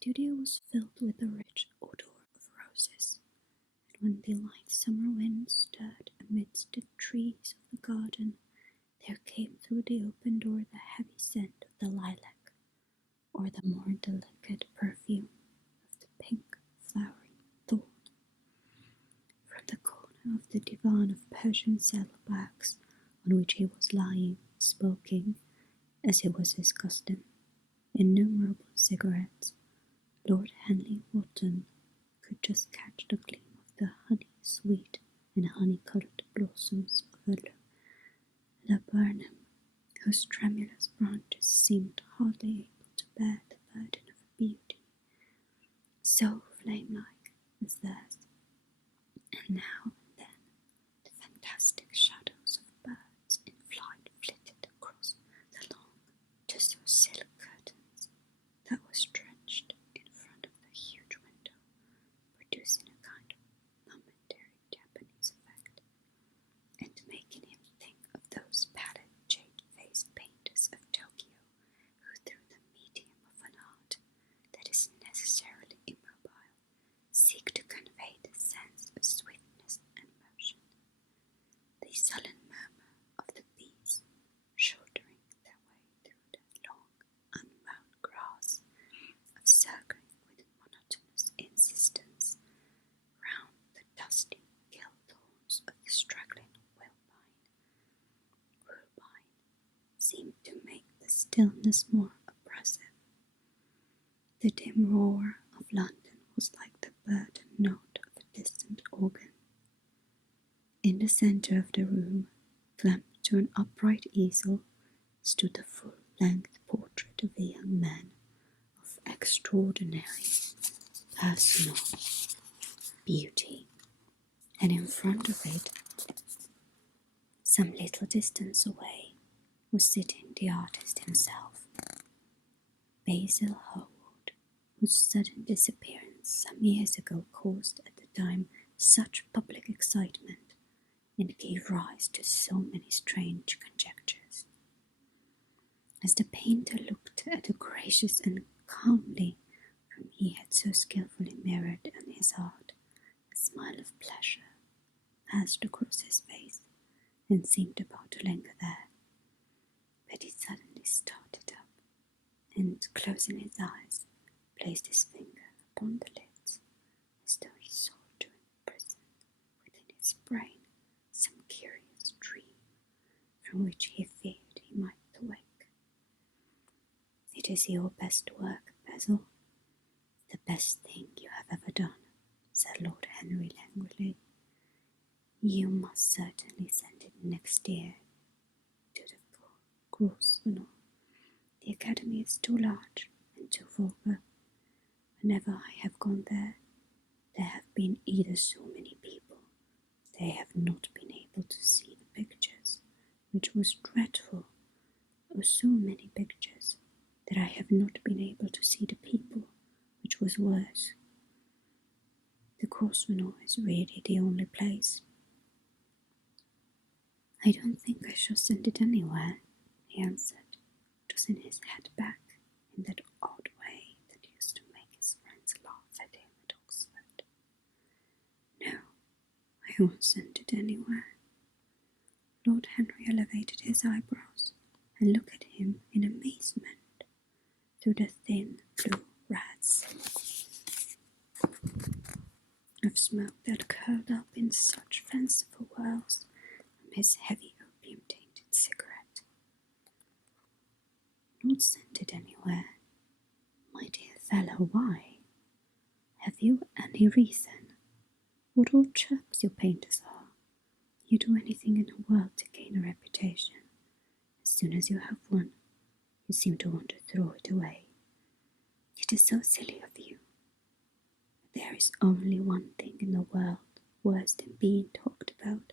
studio was filled with the rich odor of roses, and when the light summer wind stirred amidst the trees of the garden, there came through the open door the heavy scent of the lilac, or the more delicate perfume of the pink flowering thorn. From the corner of the divan of Persian saddlebags on which he was lying, smoking, as it was his custom, innumerable cigarettes, Lord Henley Wotton could just catch the gleam of the honey-sweet and honey-coloured blossoms of a laburnum, whose tremulous branches seemed hardly able to bear the burden of a beauty so flame-like as theirs. And now and then the fantastic shadows of birds in flight flitted across the long tussore silk curtains that were stretched in front of the huge window, producing a kind of momentary Japanese effect, and making him think of those pallid jade-faced painters of Tokyo who, through the medium of an art that is necessarily immobile, seek to convey the sense of swiftness and motion. The sullen murmur of the bees shouldering their way through the long, unmown grass, of circling with monotonous insistence round the dusty gill thorns of the straggling rhubarb, seemed to make the stillness more oppressive. The dim roar of London was like the burdened note of a distant organ. In the centre of the room, clamped to an upright easel, stood the full-length portrait of a young man of extraordinary personal beauty, and in front of it, some little distance away, was sitting the artist himself, Basil Hallward, whose sudden disappearance some years ago caused at the time such public excitement and gave rise to so many strange conjectures. As the painter looked at the gracious and calmly whom he had so skilfully mirrored on his art, a smile of pleasure passed across his face and seemed about to linger there, but he suddenly started up and, closing his eyes, placed his finger upon the lids, as though he sought to imprison within his brain some curious dream from which he feared he might awake. "It is your best work, Basil, the best thing you have ever done," said Lord Henry languidly. "You must certainly send it next year to the Grosvenor. The Academy is too large and too vulgar. Whenever I have gone there, there have been either so many people they have not been able to see the pictures, which was dreadful, or so many pictures that I have not been able to see the people, which was worse. The Grosvenor is really the only place." "I don't think I shall send it anywhere," he answered, tossing his head back in that odd way that used to make his friends laugh at him at Oxford. "No, I won't send it anywhere." Lord Henry elevated his eyebrows and looked at him in amazement through the thin blue rats of smoke that curled up in such fanciful whirls from his heavy opium-tainted cigarette. "Not send it anywhere? My dear fellow, why? Have you any reason? What old chaps your painters are. You do anything in the world to gain a reputation. As soon as you have one, you seem to want to throw it away. It is so silly of you. There is only one thing in the world worse than being talked about,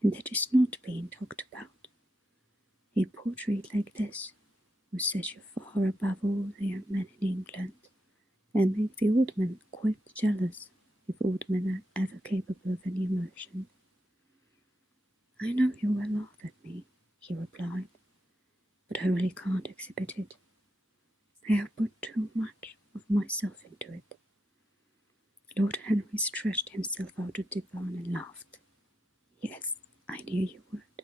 and that is not being talked about. A portrait like this will set you far above all the young men in England, and make the old men quite jealous, if old men are ever capable of any emotion." "I know you will laugh at me," he replied, "but I really can't exhibit it. I have put too much of myself into it. Lord Henry stretched himself out of the divan and laughed. Yes, I knew you would,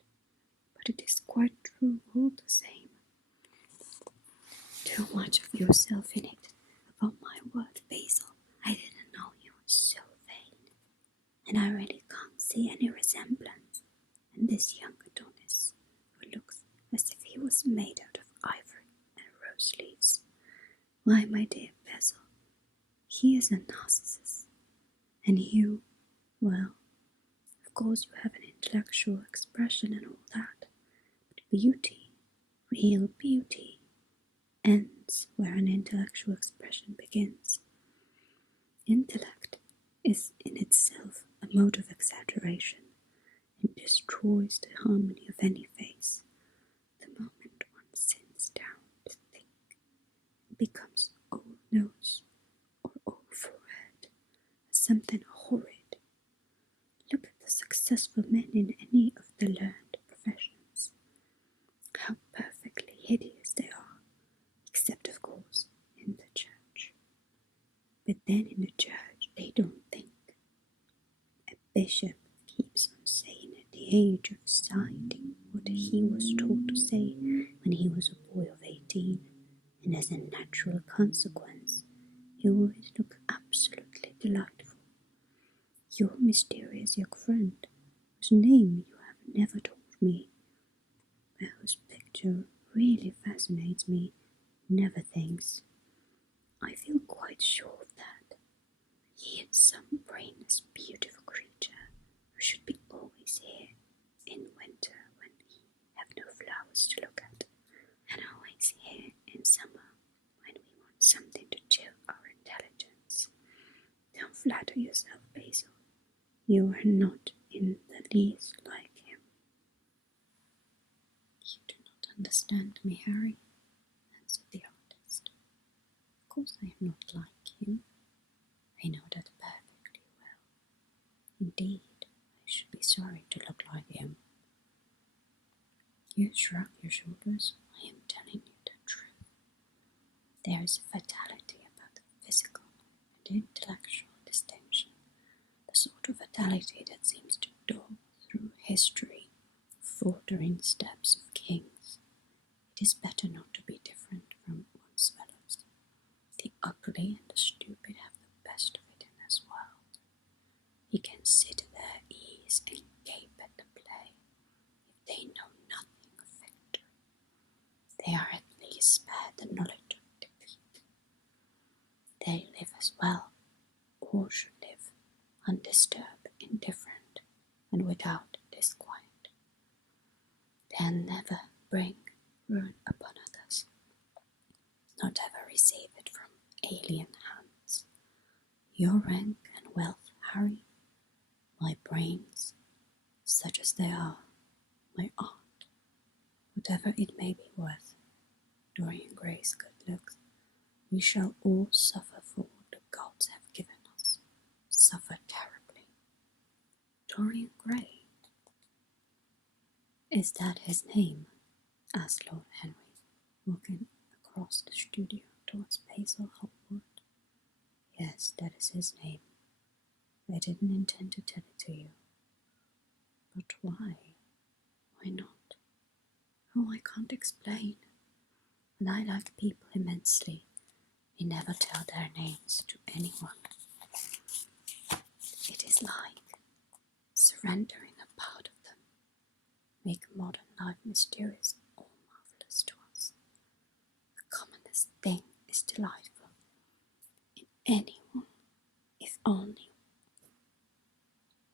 but it is quite true all the same. Too much of yourself in it. Upon my word, Basil, I didn't know you were so vain. And I really can't see any resemblance in this young Adonis, who looks as if he was made out of ivory and rose leaves. Why, my dear Basil, he is a Narcissus. And you, well, of course you have an intellectual expression and all that, but beauty, real beauty, ends where an intellectual expression begins. Intellect is in itself a mode of exaggeration. It destroys the harmony of any face. The moment one sits down to think, it becomes all nose or all forehead, something horrid. Look at the successful men in any of the learned professions. How perfectly hideous they are, except of course in the church. But then in the church they don't think. A bishop keeps on saying at the age of 90 what he was taught to say when he was a boy of 18, and as a natural consequence he always looks absolutely delightful. Your mysterious young friend, whose name you have never told me, but whose picture really fascinates me, never thinks. I feel quite sure of that. He is some brainless, beautiful creature who should be always here in winter when we have no flowers to look at, and always here in summer when we want something to chill our intelligence. Don't flatter yourself, Basil. You are not in the least like him. You do not understand me, Harry, answered the artist. Of course I am not like him. I know that perfectly well. Indeed, I should be sorry to look like him. You shrug your shoulders. I am telling you the truth. There is a fatality about the physical and intellectual distinction, the sort of fatality that seems to dog through history, faltering steps of kings. It is better not to be different from one's fellows. The ugly and the stupid have the best of it in this world. You can sit at their ease and gape at the play, if they know nothing of victory. They are at least spared the knowledge of defeat. They live as well, or should live, undisturbed, indifferent, and without disquiet. They'll never bring ruin upon others, not ever receive it from alien hands. Your rank and wealth, Harry, my brains, such as they are, my art, whatever it may be worth, Dorian Gray's good looks, we shall all suffer for what the gods have given us, suffer terribly. Dorian Gray? Is that his name? Asked Lord Henry, walking across the studio towards Basil Hallward. Yes, that is his name. I didn't intend to tell it to you. But why? Why not? Oh, I can't explain. And I like people immensely. We never tell their names to anyone. It is like surrendering a part of them, make modern life mysterious or marvelous to us. The commonest thing is delightful in anyone,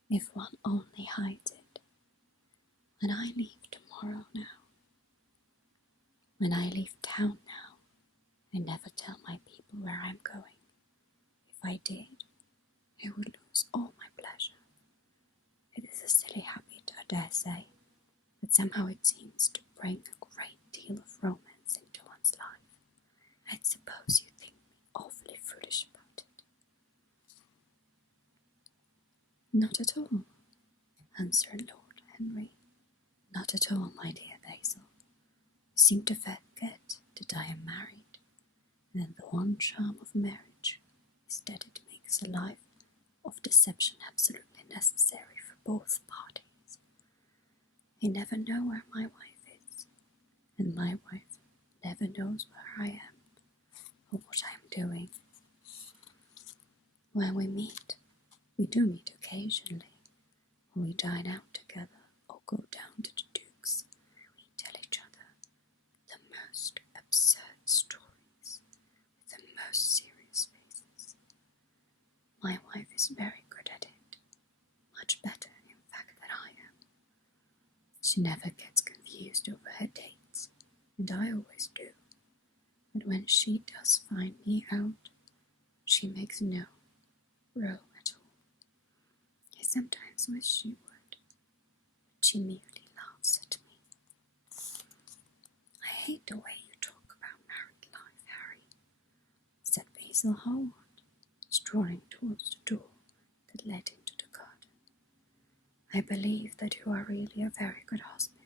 if one only hides it. When I leave tomorrow now, when I leave town now, I never tell my people where I'm going. If I did, I would lose all my pleasure. It is a silly habit, I dare say, but somehow it seems to bring a great deal of romance into one's life. I suppose you think me awfully foolish about it. Not at all, answered Lord Henry. Not at all, my dear Basil. You seem to forget that I am married, And the one charm of marriage is that it makes a life of deception absolutely necessary for both parties. I never know where my wife is, and my wife never knows where I am or what I am doing. When we meet, we do meet occasionally, or we dine out together or go down to the Duke's. We tell each other the most absurd stories with the most serious faces. My wife is very good at it, much better, in fact, than I am. She never gets confused over her dates, and I always do. But when she does find me out, she makes no row at all. I sometimes wish she would, but she merely laughs at me. I hate the way you talk about married life, Harry, said Basil Hallward, strolling towards the door that led into the garden. I believe that you are really a very good husband,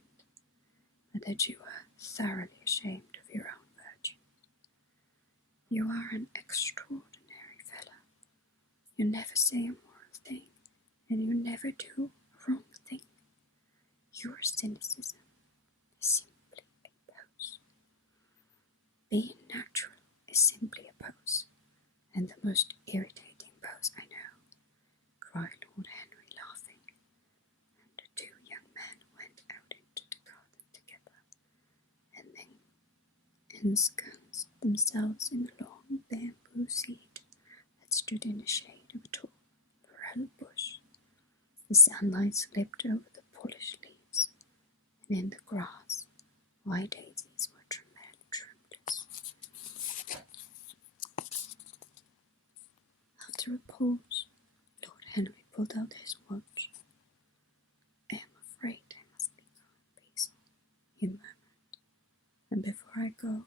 but that you are thoroughly ashamed of your own virtue. You are an extraordinary fellow. You never say a moral thing, and you never do a wrong thing. Your cynicism is simply a pose. Being natural is simply a pose, and the most irritating pose I know, cried Lord Henry, laughing, and the two young men went out into the garden together, and then ensconced themselves in a long bamboo seat that stood in the shade of a tall laurel bush. The sunlight slipped over the polished leaves, and in the grass, white daisies were tremulous. After a pause, Lord Henry pulled out his watch. I am afraid I must be going, Basil, he murmured, and before I go,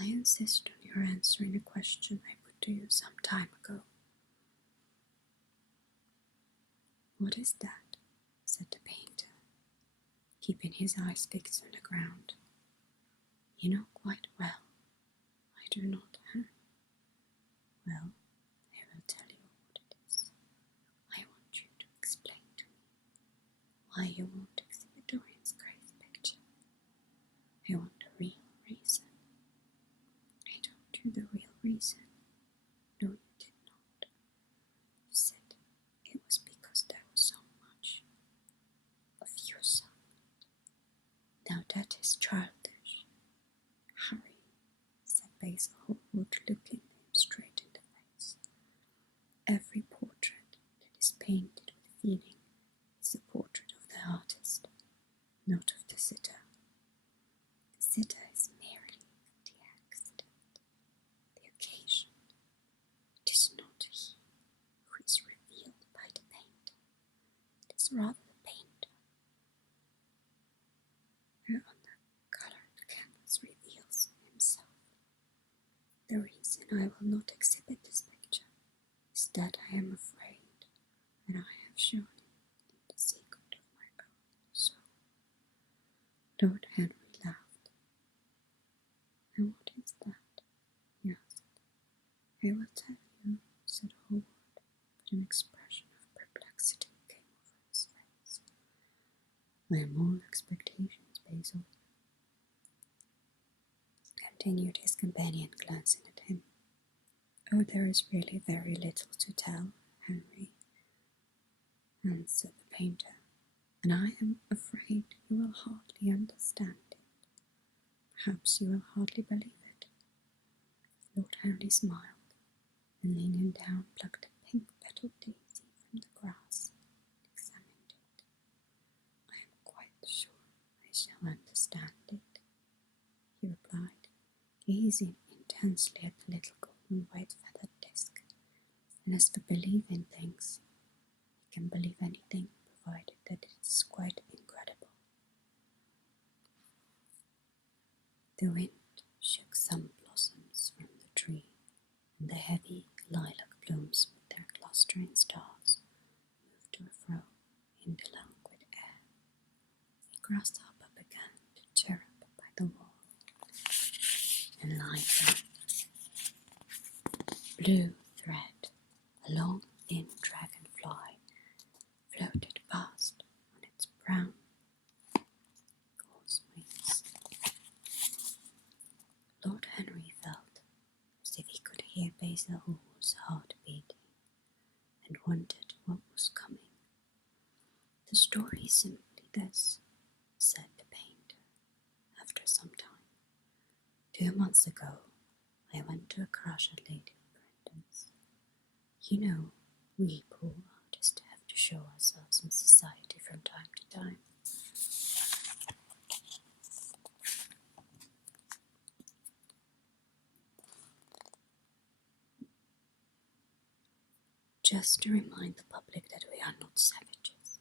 I insist on your answering a question I put to you some time ago. What is that? Said the painter, keeping his eyes fixed on the ground. You know quite well. I do not, Harry. Well, I will tell you what it is. I want you to explain to me why you won't exhibit Dorian Gray's picture. I want the real reason. I told you the real reason. No, you did not. You said it was because there was so much of your son. Now that is childish. Harry, said Basil Hallward, looking him straight in the face. Every portrait that is painted with feeling is a portrait of the artist, not of the sitter. The sitter is merely the accident, the occasion. It is not he who is revealed by the painter. It is rather the painter who on the coloured canvas reveals himself. The reason I will not exhibit this picture is that I am afraid that I have shown it in the secret of my own soul. Lord Henry laughed. And what is that? He asked. I will tell you, said Hallward, but an expression of perplexity came over his face. I am all expectations, Basil, continued his companion, glancing at him. Oh, there is really very little to tell, Henry, answered the painter, and I am afraid you will hardly understand it. Perhaps you will hardly believe it. Lord Henry smiled, and leaning down, plucked a pink-petaled daisy from the grass and examined it. I am quite sure I shall understand it, he replied, gazing intensely at the little golden white feathered disc. And as for believing things, he can believe anything, provided that it is quite incredible. The wind shook some blossoms from the tree, and the heavy lilac blooms with their clustering stars moved to and fro in the languid air. A grasshopper began to chirrup by the wall, and lying down blue thread, a long thin dragonfly, floated past on its brown gauze wings. Lord Henry felt as if he could hear Basil Hall's heart beating, and wondered what was coming. "The story is simply this," said the painter, after some time. "2 months ago, I went to a crush at Lady Brandon's. You know, we poor artists have to show ourselves in society from time to time. Just to remind the public that we are not savages.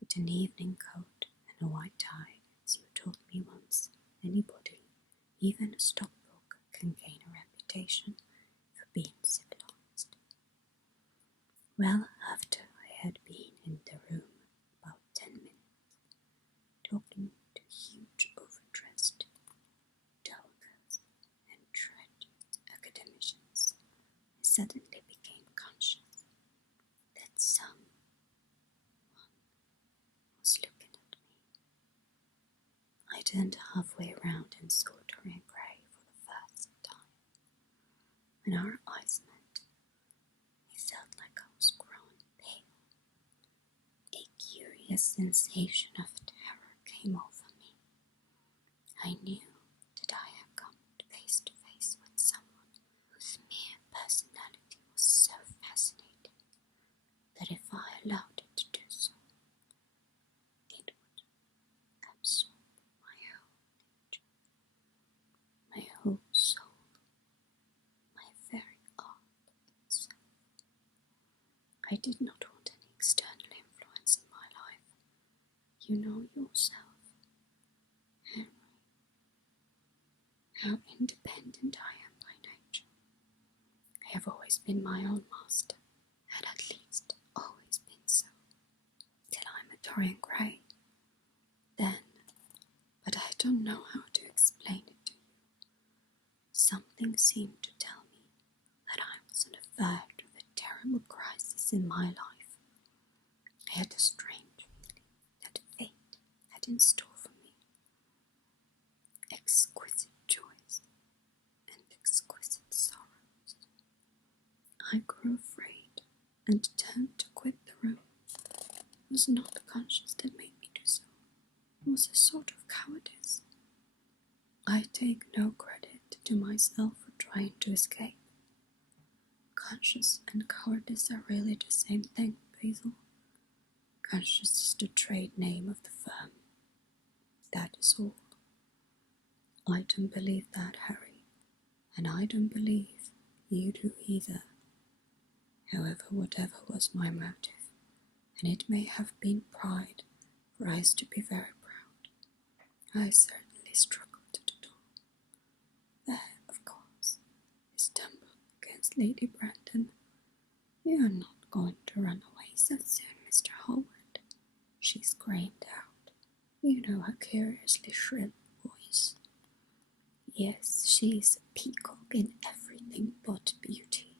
With an evening coat and a white tie, as you told me once, anybody, even a stockbroker, can gain a reputation for being civilized." Well, after I had been in the room about 10 minutes, talking to huge overdressed delegates and tragic academicians, I suddenly became conscious that someone was looking at me. I turned halfway around and saw Dorian Gray for the first time. When our eyes met, I felt like I was growing pale. A curious sensation of terror came over me. I knew that I had come face to face with someone whose mere personality was so fascinating that if I allowed it to do so, it would absorb my whole nature, my whole soul, my very art itself. I did not want any external influence in my life. You know yourself, Henry, how independent I am by nature. I have always been my own master, had at least always been so, till I met Dorian Gray. Then, but I don't know how to explain it to you. Something seemed to tell me that I was on the verge of a terrible crisis in my life. I had a strange feeling that fate had in store for me exquisite joys and exquisite sorrows. I grew afraid and turned to quit the room. It was not conscience that made me do so. It was a sort of cowardice. I take no credit to myself for trying to escape. Conscience and cowardice are really the same thing, Basil. Conscience is the trade name of the firm. That is all. I don't believe that, Harry, and I don't believe you do either. However, whatever was my motive, and it may have been pride, for I used to be very proud, I certainly struggled to the door. There, of course, I stumbled against Lady Brandon. "You are not going to run away so soon, Mr. Hallward," she screamed out. You know her curiously shrill voice. "Yes, she is a peacock in everything but beauty,"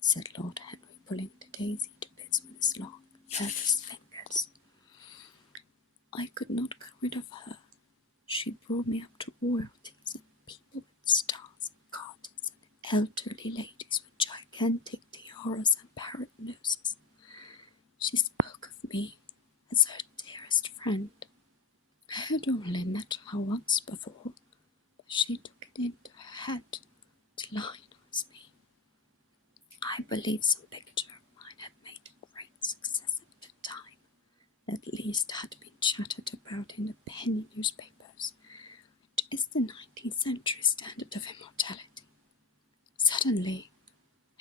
said Lord Henry, pulling the daisy to bits with his long, nervous fingers. "I could not get rid of her. She brought me up to royalties and people with stars and garters and elderly ladies with gigantic tiaras and parrot noses. She spoke of me as her dearest friend. I had only met her once before, but she took it into her head to lionize me. I believe some picture of mine had made a great success at the time, at least had been chattered about in the penny newspapers, which is the 19th century standard of immortality. Suddenly,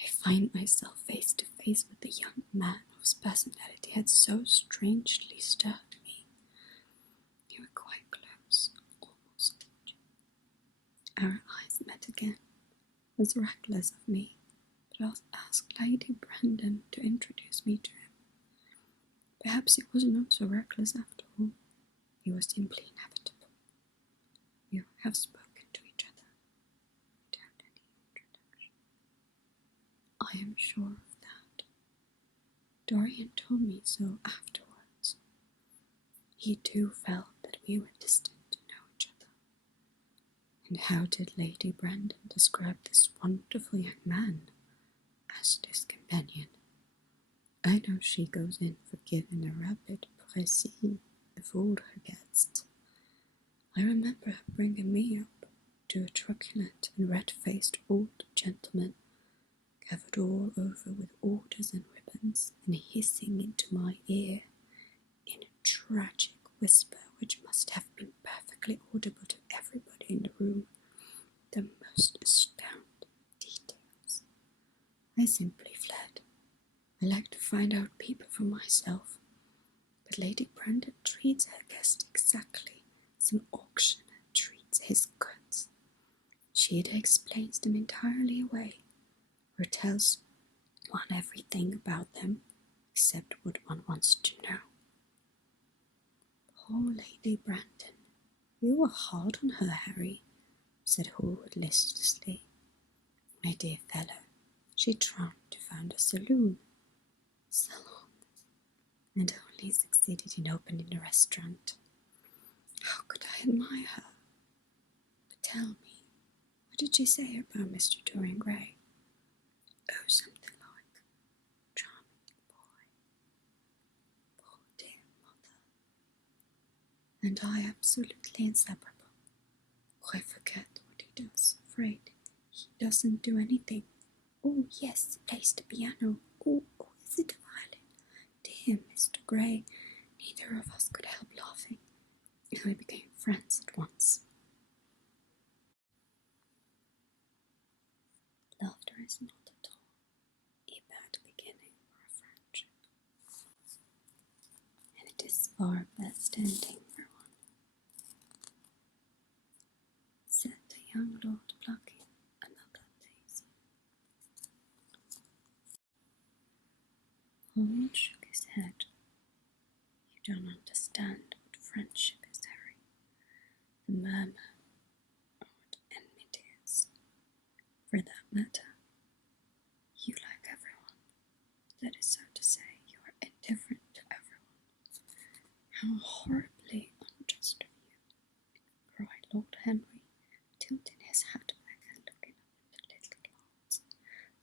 I find myself face to face with a young man whose personality had so strangely stirred me. We were quite close, almost touching. Our eyes met again. It was reckless of me, but I asked Lady Brandon to introduce me to him. Perhaps it was not so reckless after all. It was simply inevitable. You have spoken to each other without any introduction. am sure of that. Dorian told me so afterwards. He too felt that we were destined to know each other. And how did Lady Brandon describe this wonderful young man? Asked his companion. I know she goes in for giving a rapid précis of all her guests. I remember her bringing me up to a truculent and red-faced old gentleman, covered all over with orders and ribbons, and hissing into my ear, in a tragic whisper which must have been perfectly audible to everybody in the room, the most astounding details. I simply fled. I like to find out people for myself, but Lady Brandon treats her guest exactly as an auctioneer treats his goods. She either explains them entirely away, or tells one everything about them except what one wants to know. Poor Lady Brandon, you were hard on her, Harry, said Hallward listlessly. My dear fellow, she tried to found a salon, and only succeeded in opening a restaurant. How could I admire her? But tell me, what did she say about Mr. Dorian Gray? Oh, something like, charming boy, poor dear mother, and I absolutely inseparable. I forget what he does, afraid he doesn't do anything. Oh, yes, he plays the piano. Oh, is it a violin? Dear Mr. Gray, neither of us could help laughing, and we became friends at once. Laughter is not at all a bad beginning for a friendship, and it is far best ending for one, said the young lord, plucking another daisy. Hallward shook his head. You don't understand what friendship is, Harry. The murmur, or what enmity is. For that matter, you like everyone. That is so to say, you are indifferent to everyone. How horribly unjust of you, cried Lord Henry, tilting his hat back and looking up at the little clouds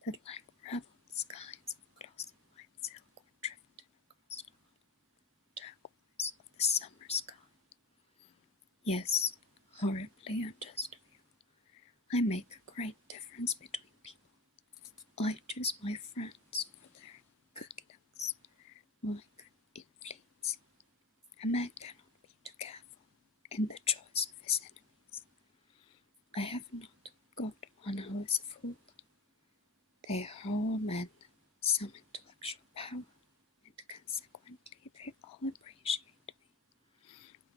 that like ravelled skeins of glossy white silk were drifting across the hollow turquoise of the summer sky. Yes, horribly unjust of you. I make a great difference between people. I choose my friends for their good looks, my good influence. A man cannot be too careful in the choice of his enemies. I have not got one who is a fool. They are all men, some intellectual power, and consequently they all appreciate me.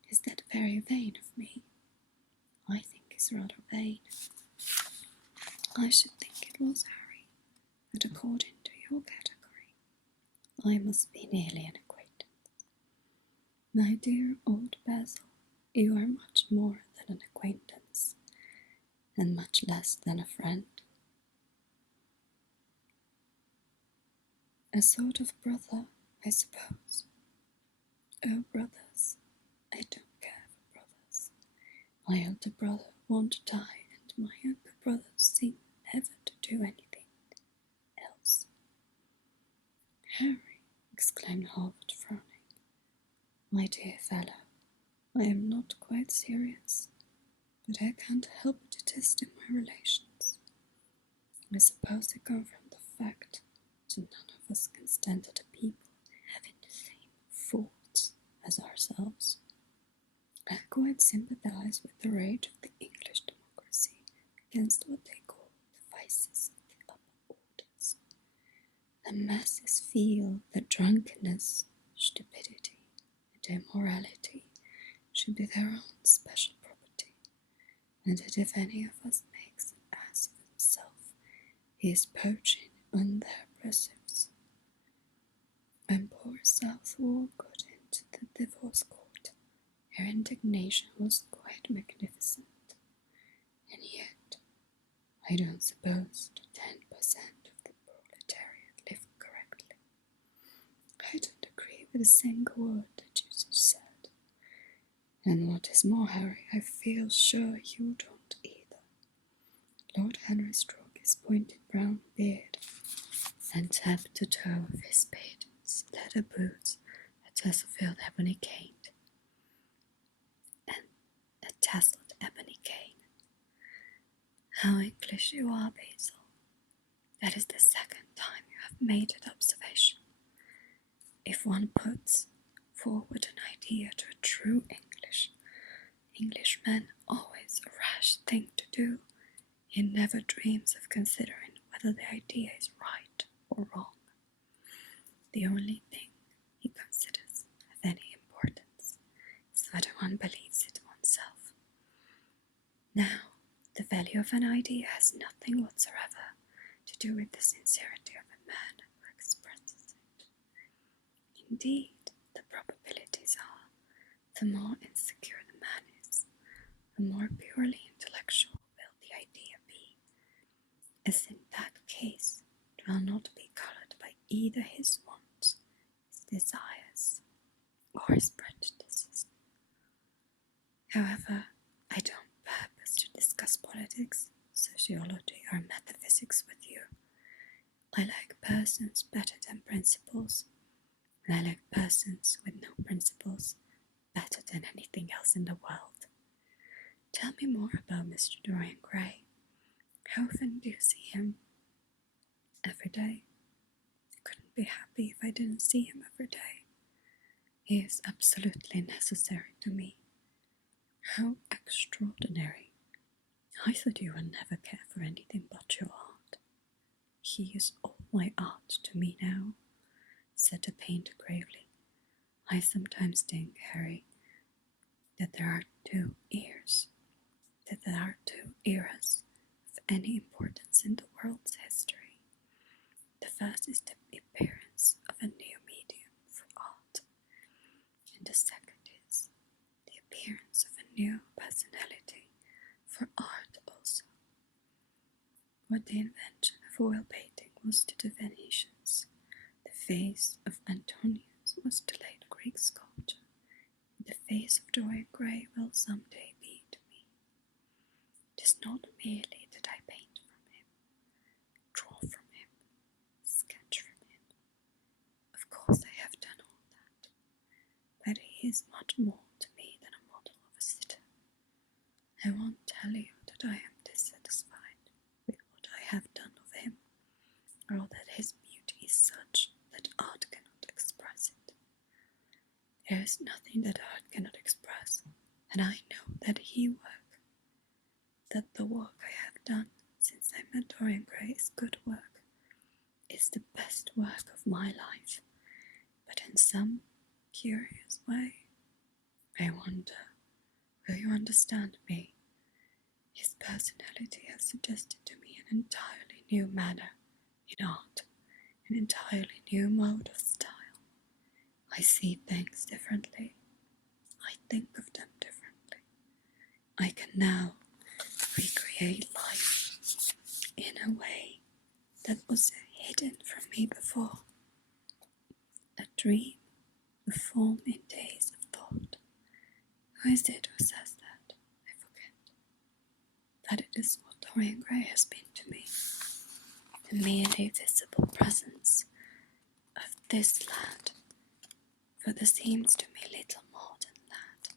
Is that very vain of me? I think it's rather vain. I should think it was, Harry, but according to your category, I must be nearly an acquaintance. My dear old Basil, you are much more than an acquaintance, and much less than a friend. A sort of brother, I suppose. Oh, brothers, I don't care for brothers. My elder brother won't die, and my younger brothers seem never to do anything else. Harry, exclaimed Hallward, frowning, my dear fellow, I am not quite serious, but I can't help detesting my relations. I suppose they come from the fact that none of us can stand other people having the same faults as ourselves. I quite sympathize with the rage of the English democracy against what they call the vices of the upper orders. The masses feel that drunkenness, stupidity, and immorality should be their own special property, and that if any of us makes an ass of himself, he is poaching on their oppressives. When poor Southwall got into the divorce court, her indignation was quite magnificent, and yet I don't suppose that 10% of the with a single word that you said. And what is more, Harry, I feel sure you don't either. Lord Henry stroked his pointed brown beard and tapped the toe of his patent leather boots, a tasseled ebony cane. A tasseled ebony cane. How English you are, Basil. That is the second time you have made that observation. If one puts forward an idea to a true Englishman always a rash thing to do. He never dreams of considering whether the idea is right or wrong. The only thing he considers of any importance is whether one believes it oneself. Now, the value of an idea has nothing whatsoever to do with the sincerity of a man who expresses it. Indeed, the probabilities are, the more insecure the man is, the more purely intellectual will the idea be, as in that case it will not be coloured by either his wants, his desires, or his prejudices. However, I don't purpose to discuss politics, sociology, or metaphysics with you. I like persons better than principles, and I like persons with no principles better than anything else in the world. Tell me more about Mr. Dorian Gray. How often do you see him? Every day. I couldn't be happy if I didn't see him every day. He is absolutely necessary to me. How extraordinary. I thought you would never care for anything but your art. He is all my art to me now, said the painter gravely. I sometimes think, Harry, that there are two eras of any importance in the world's history. The first is the appearance of a new medium for art, and the second is the appearance of a new personality for art also. What the invention of oil painting was to the Venetians, the face of Antonius was to late Greek sculpture. The face of Dorian Gray will someday be to me. It is not merely that I paint from him, draw from him, sketch from him. Of course I have done all that, but he is much more to me than a model of a sitter. I won't tell you that I am dissatisfied with what I have done of him, or that his beauty is such that art cannot express it. There is nothing that art cannot express, and I know that the work I have done since I met Dorian Gray is good work, is the best work of my life, but in some curious way. I wonder, will you understand me? His personality has suggested to me an entirely new manner in art, an entirely new mode of style. I see things differently. I think of them differently. I can now recreate life in a way that was hidden from me before. A dream, a form in days of thought. Who is it who says that? I forget. But it is what Dorian Gray has been to me. The merely visible presence of this lad. For there seems to me little more than that.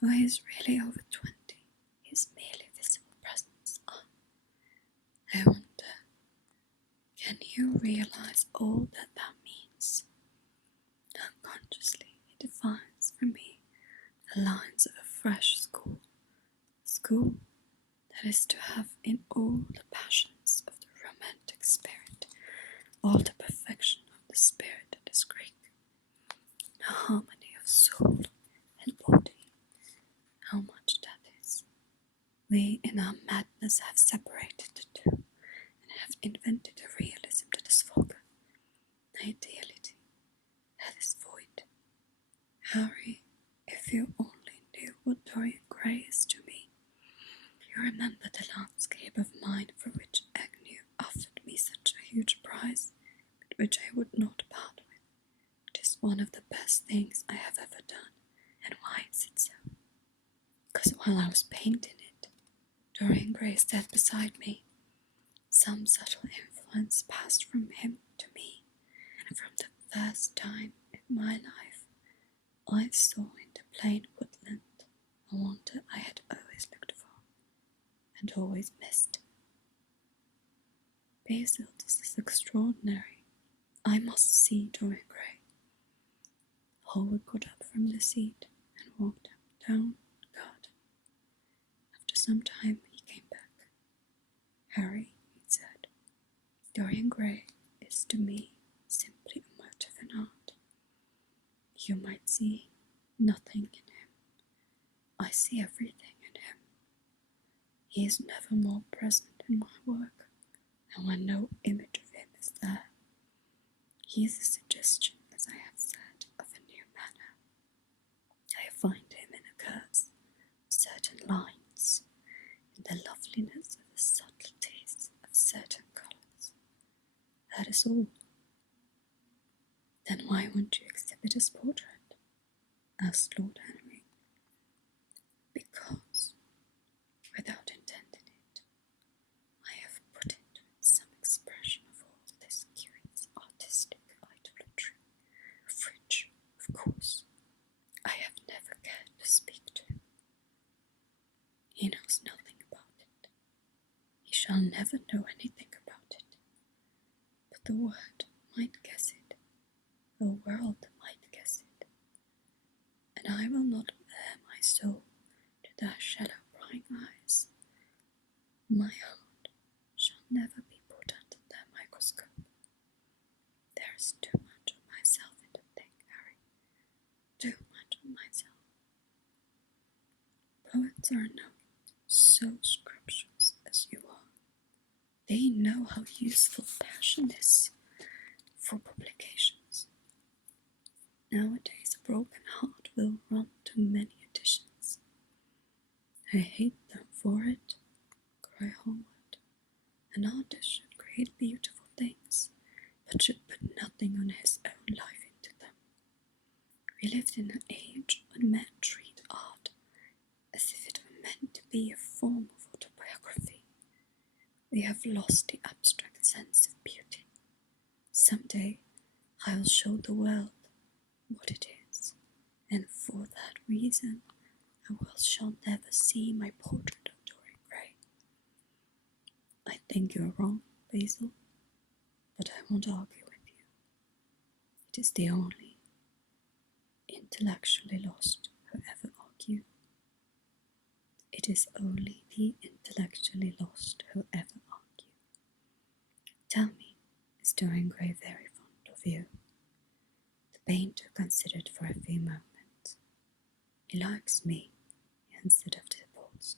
Who is really over 20, his merely visible presence on. I wonder, can you realize all that means? Unconsciously it defines for me the lines of a fresh school. A school that is to have in all the passions of the romantic spirit, all the perfection of the spirit that is Greek, the harmony of soul and body. How much that is. We in our madness have separated the two, and have invented a realism that is vulgar, an ideality that is void. Harry, if you only knew what Dorian Gray is to me. You remember the landscape of mine for which Agnew offered me such a huge prize, but which I would not part with. It is one of the best things I have ever done. And why is it so? Because while I was painting it, Dorian Gray sat beside me. Some subtle influence passed from him to me, and from the first time in my life, I saw in the plain woodland a wonder I had always looked for, and always missed. Basil, this is extraordinary. I must see Dorian Gray. Hallward got up from the seat and walked up down the garden. After some time he came back. Harry, he said, Dorian Gray is to me simply a motive in art. You might see nothing in him. I see everything in him. He is never more present in my work, and when no image of him is there, he is a suggestion, as I have said, of a new manner. I find him in a curse of certain lines, in the loveliness of the subtleties of certain colours. That is all. Then why won't you exhibit his portrait? Asked Lord Henry. Because, without intending it, I have put into it some expression of all this curious artistic idolatry, of which, of course, I have never cared to speak to him. He knows nothing about it. He shall never know anything about it. But the world might guess it. The world might guess it. And I will not bare my soul to their shallow-prying eyes. My heart shall never be put under their microscope. There is too much of myself in the thing, Harry. Too much of myself. Poets are not so scrumptious as you are. They know how useful passion is for publications. Nowadays a broken heart will run to many editions. I hate them for it, cried Hallward. An artist should create beautiful things, but should put nothing on his own life into them. We lived in an age when men treat art as if it were meant to be a form of autobiography. We have lost the abstract sense of beauty. Some day I will show the world what it is, and for that reason shall never see my portrait of Dorian Gray. I think you are wrong, Basil, but I won't argue with you. It is the only intellectually lost who ever argue. It is only the intellectually lost who ever argue. Tell me, is Dorian Gray very fond of you? The painter considered for a few moments. He likes me, he answered after a pause.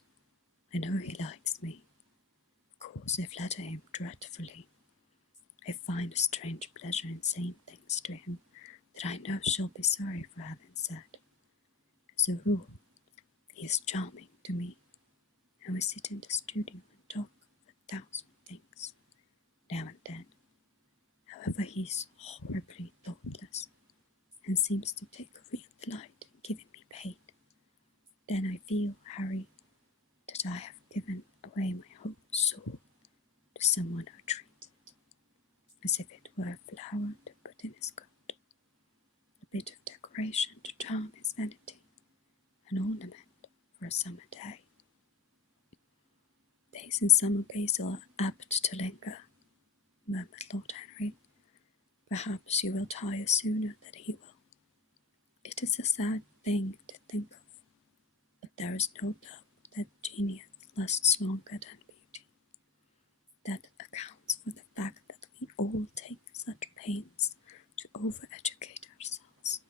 I know he likes me. Of course, I flatter him dreadfully. I find a strange pleasure in saying things to him that I know she'll be sorry for having said. As a rule, he is charming to me, and we sit in the studio and talk of 1,000 things, now and then. However, he is horribly thoughtless, and seems to take a real delight in giving me pain. Then I feel, Harry, that I have given away my whole soul to someone who treats it as if it were a flower to put in his coat, a bit of decoration to charm his vanity, an ornament for a summer day. Days in summer, Basil, are apt to linger, murmured Lord Henry. Perhaps you will tire sooner than he will. It is a sad thing to think of, but there is no doubt that genius lasts longer than beauty. That accounts for the fact that we all take such pains to over-educate ourselves.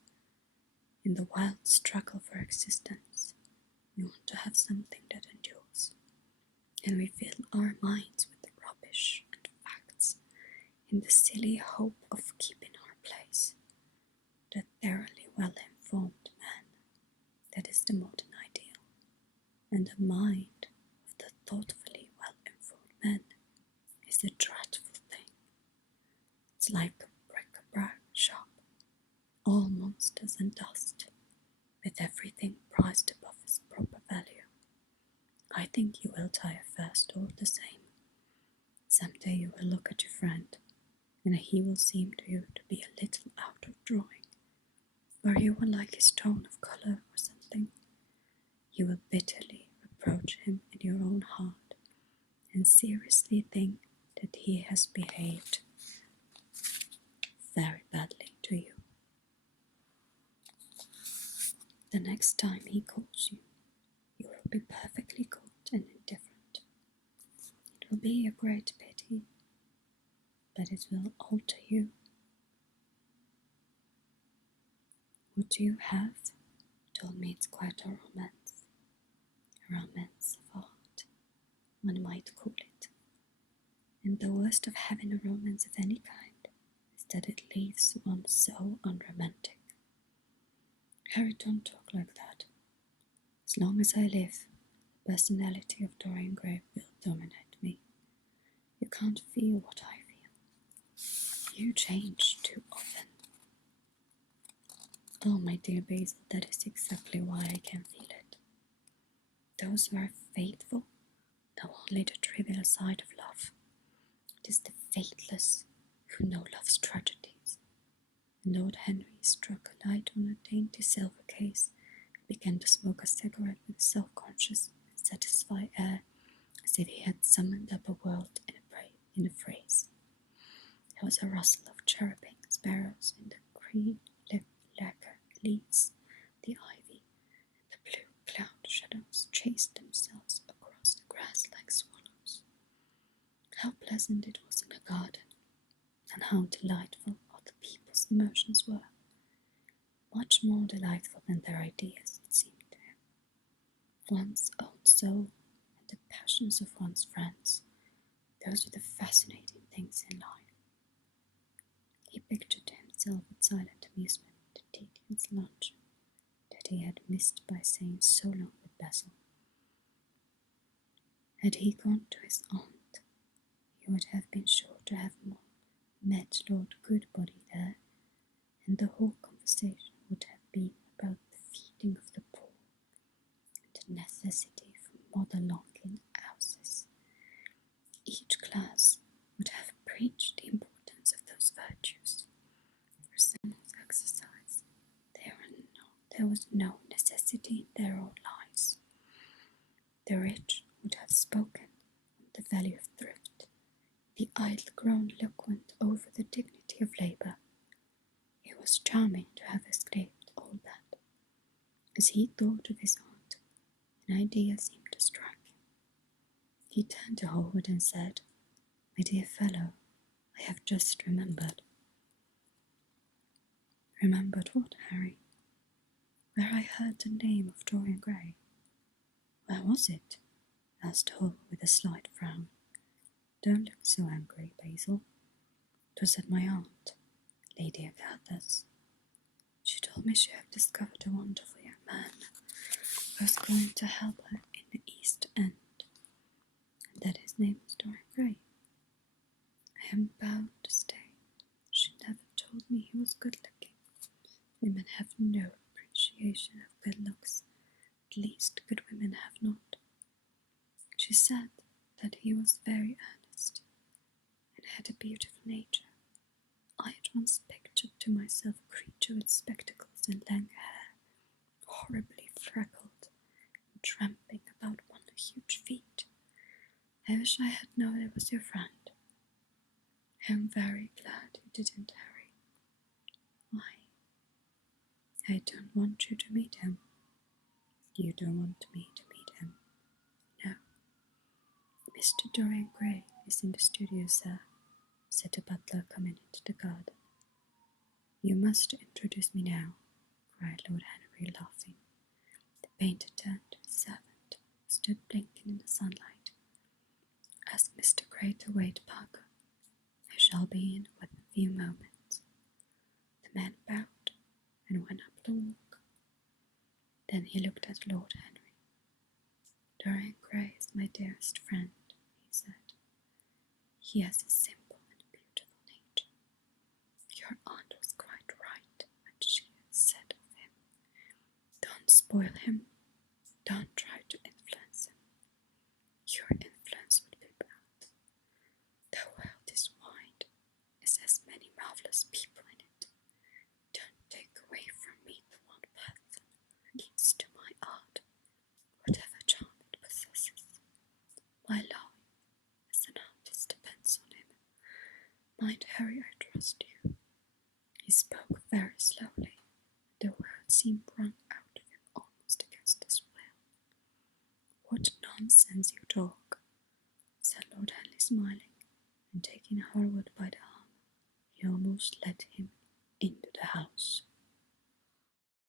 In the wild struggle for existence, we want to have something that endures, and we fill our minds with rubbish and facts in the silly hope of keeping our place. The thoroughly well-informed man, that is the modern ideal, and the mind of the thoughtfully well-informed man is a dreadful thing. It's like a bric-a-brac shop. all monsters and dust, with everything priced above its proper value. I think you will tire first all the same. Some day you will look at your friend, and he will seem to you to be a little out of drawing, or you will like his tone of colour or something. You will bitterly reproach him in your own heart, and seriously think that he has behaved very badly to you. The next time he calls you, you will be perfectly cold and indifferent. It will be a great pity, but it will alter you. What do you have? You told me it's quite a romance of art, one might call it. And the worst of having a romance of any kind is that it leaves one so unromantic. Harry, don't talk like that. As long as I live, the personality of Dorian Gray will dominate me. You can't feel what I feel. You change too often. Oh, my dear Basil, that is exactly why I can feel it. Those who are faithful know only the trivial side of love. It is the faithless who know love's tragedies. Lord Henry struck a light on a dainty silver case and began to smoke a cigarette with a self-conscious and satisfied air, as if he had summoned up a world in a phrase. There was a rustle of chirruping sparrows in the green lacquer leaves, the ivy, and the blue cloud shadows chased themselves across the grass like swallows. How pleasant it was in the garden, and how delightful all the people's emotions were. Much more delightful than their ideas, it seemed to him. One's own soul and the passions of one's friends, those were the fascinating things in life. He pictured to himself with silent amusement the tedious lunch that he had missed by staying so long with Basil. Had he gone to his aunt, he would have been sure to have met Lord Goodbody there, and the whole conversation would have been about the feeding of the poor and the necessity for mother-longing houses. Each class would have preached the importance of those virtues. For someone's exercise, there was no necessity in their own lives. The rich would have spoken on the value of thrift, the idle grown eloquent over the dignity of labour. It was charming to have escaped all that. As he thought of his aunt, an idea seemed to strike him. He turned to Hallward and said, "My dear fellow, I have just remembered." "Remembered what, Harry?" "Where I heard the name of Dorian Gray." "Where was it?" asked Hall with a slight frown. "Don't look so angry, Basil. It was at my aunt, Lady Agatha's. She told me she had discovered a wonderful young man who was going to help her in the East End, and that his name was Dorian Gray. I am bound to state she never told me he was good-looking. Women have no appreciation of good looks, at least good women have not. She said that he was very earnest and had a beautiful nature. I at once pictured to myself a creature with spectacles and lank hair, horribly freckled, and tramping about on huge feet. I wish I had known it was your friend. I am very glad you didn't, Harry. Why? I don't want you to meet him." "You don't want me to meet him?" "No. Mr. Dorian Gray is in the studio, sir," said the butler, coming into the garden. "You must introduce me now," cried Lord Henry, laughing. The painter turned to his servant, who stood blinking in the sunlight. "Ask Mr. Gray to wait, Parker. I shall be in within a few moments." The man bowed and went up the walk. Then he looked at Lord Henry. "Dorian Gray is my dearest friend," he said. "He has a simple and beautiful nature. Your aunt was quite right when she Don't spoil him. Don't try to influence him. Your influence would be bad. The world is wide. It has many marvelous people in it. Don't take away from me the one person who gives to my art whatever charm it possesses. My life as an artist depends on him. Mind, Harry, I trust you. He spoke very slowly. The words seemed wrung out of him almost against his will. What nonsense you talk, said Lord Henley, smiling, and taking Harwood by the arm, he almost led him into the house.